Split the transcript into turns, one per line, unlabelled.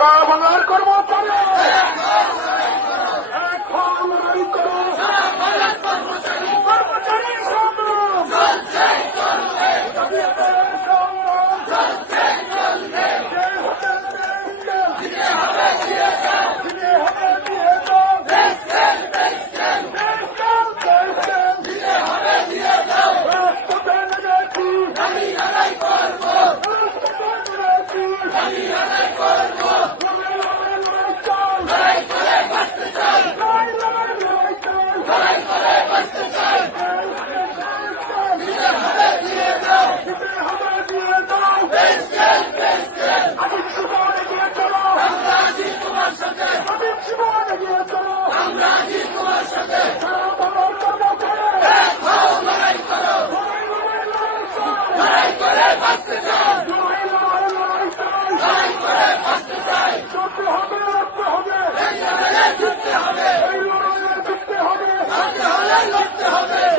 যারা বাংলার কর্মচারী এখন লড়াই করো কর্মচারী সংগ্রাম Yeah. Let's go. লড়তে হবে।